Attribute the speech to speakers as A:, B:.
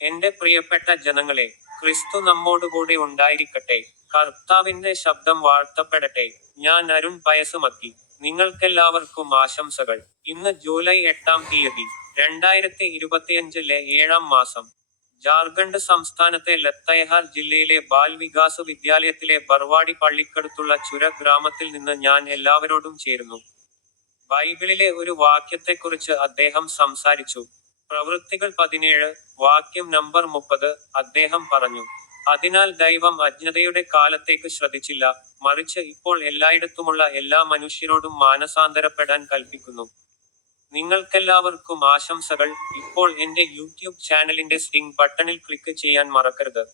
A: എന്റെ പ്രിയപ്പെട്ട ജനങ്ങളെ ക്രിസ്തു നമ്മോടുകൂടി ഉണ്ടായിരിക്കട്ടെ. കർത്താവിന്റെ ശബ്ദം വാഴ്ത്തപ്പെടട്ടെ. ഞാൻ അരുൺ പയസുമക്കി. നിങ്ങൾക്കെല്ലാവർക്കും ആശംസകൾ. ഇന്ന് ജൂലൈ എട്ടാം തീയതി രണ്ടായിരത്തി ഇരുപത്തിയഞ്ചിലെ ഏഴാം മാസം. ജാർഖണ്ഡ് സംസ്ഥാനത്തെ ലത്തയഹാർ ജില്ലയിലെ ബാൽ വികാസ് വിദ്യാലയത്തിലെ ബർവാടി പള്ളിക്കടുത്തുള്ള ചുര ഗ്രാമത്തിൽ നിന്ന് ഞാൻ എല്ലാവരോടും ചേരുന്നു. ബൈബിളിലെ ഒരു വാക്യത്തെക്കുറിച്ച് അദ്ദേഹം സംസാരിച്ചു. പ്രവൃത്തികൾ പതിനേഴ് വാക്യം നമ്പർ മുപ്പത് അദ്ദേഹം പറഞ്ഞു. അതിനാൽ ദൈവം അജ്ഞതയുടെ കാലത്തേക്ക് ശ്രദ്ധിച്ചില്ല. മറിച്ച് ഇപ്പോൾ എല്ലായിടത്തുമുള്ള എല്ലാ മനുഷ്യരോടും മാനസാന്തരപ്പെടാൻ കൽപ്പിക്കുന്നു. നിങ്ങൾക്കെല്ലാവർക്കും ആശംസകൾ. ഇപ്പോൾ എന്റെ യൂട്യൂബ് ചാനലിന്റെ സ്റ്റിംഗ് ബട്ടണിൽ ക്ലിക്ക് ചെയ്യാൻ മറക്കരുത്.